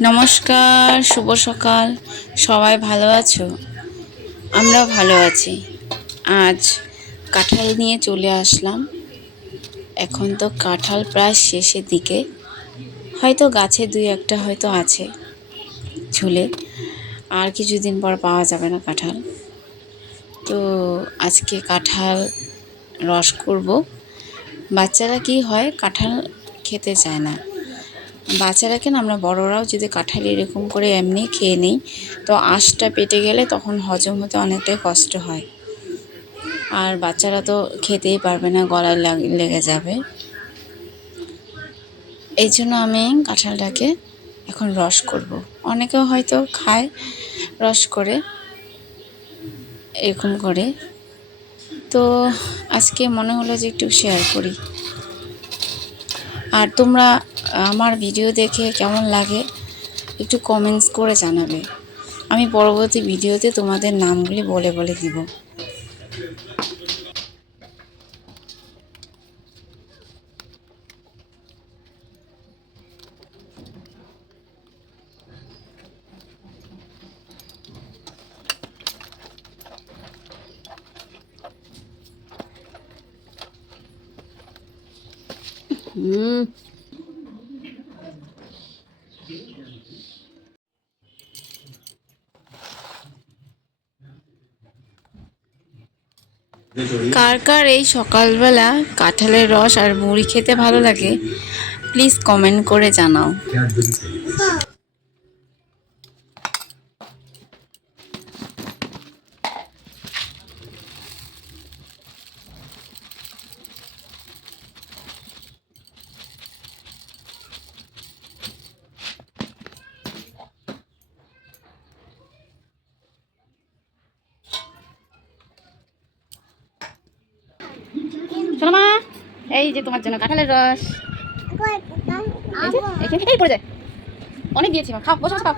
নমস্কার, শুভ সকাল। সবাই ভালো আছো? আমরাও ভালো আছি। আজ কাঁঠাল নিয়ে চলে আসলাম। এখন তো কাঁঠাল প্রায় শেষের দিকে, হয়তো গাছে দুই একটা হয়তো আছে ঝুলে, আর কিছুদিন পর পাওয়া যাবে না কাঁঠাল। তো আজকে কাঁঠাল রস করব। বাচ্চারা কি হয়, কাঁঠাল খেতে চায় না। বাচ্চারা কেন, আমরা বড়রাও যদি কাঁঠাল এরকম করে এমনি খেয়ে নিই, তো আঁশটা পেটে গেলে তখন হজম হতে অনেকটাই কষ্ট হয়। আর বাচ্চারা তো খেতেই পারবে না, গলায় লেগে যাবে। এই জন্য আমি কাঁঠালটাকে এখন রস করব। অনেকেও হয়তো খায় রস করে, এরকম করে। তো আজকে মনে হলো যে একটু শেয়ার করি। আর তোমরা আমার ভিডিও দেখে কেমন লাগে একটু কমেন্টস করে জানাবে। আমি পরবর্তী ভিডিওতে তোমাদের নামগুলি বলে বলে দিব। কার কার এই সকালবেলা কাঁঠালের রস আর মুড়ি খেতে ভালো লাগে, প্লিজ কমেন্ট করে জানাও। শোনো মা, এই যে তোমার জন্য কাঁঠালের রস। এখানে পড়ে যায়, অনেক দিয়েছি মা, খাও, বসে খাও।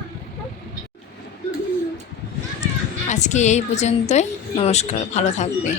আজকে এই পর্যন্তই। নমস্কার, ভালো থাকবে।